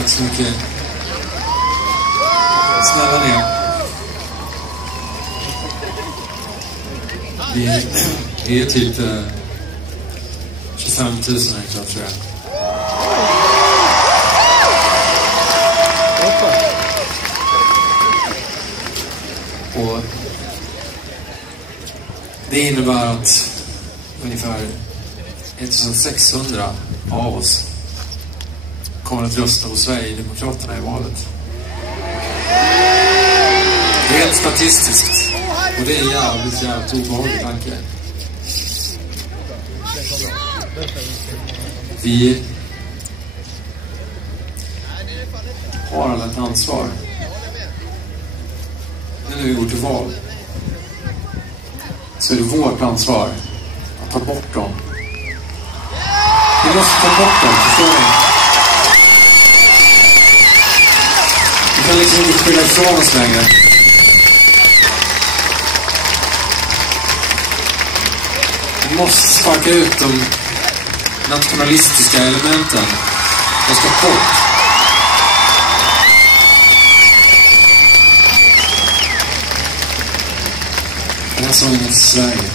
Tack så mycket. Snälla ni. Vi är typ 25 000 här, tror jag. Och det innebär att ungefär 1600 av oss kommer att rösta hos Sverigedemokraterna i valet. Rent statistiskt. Och det är jävligt obehaglig tanke. Vi har alla ett ansvar. Nu när vi går till val så är det vårt ansvar att ta bort dem. Vi måste ta bort dem, förstår ni? Vi kan liksom inte skylla ifrån oss längre. Vi måste sparka ut de nationalistiska elementen. De ska bort. Den här sången är Sverige.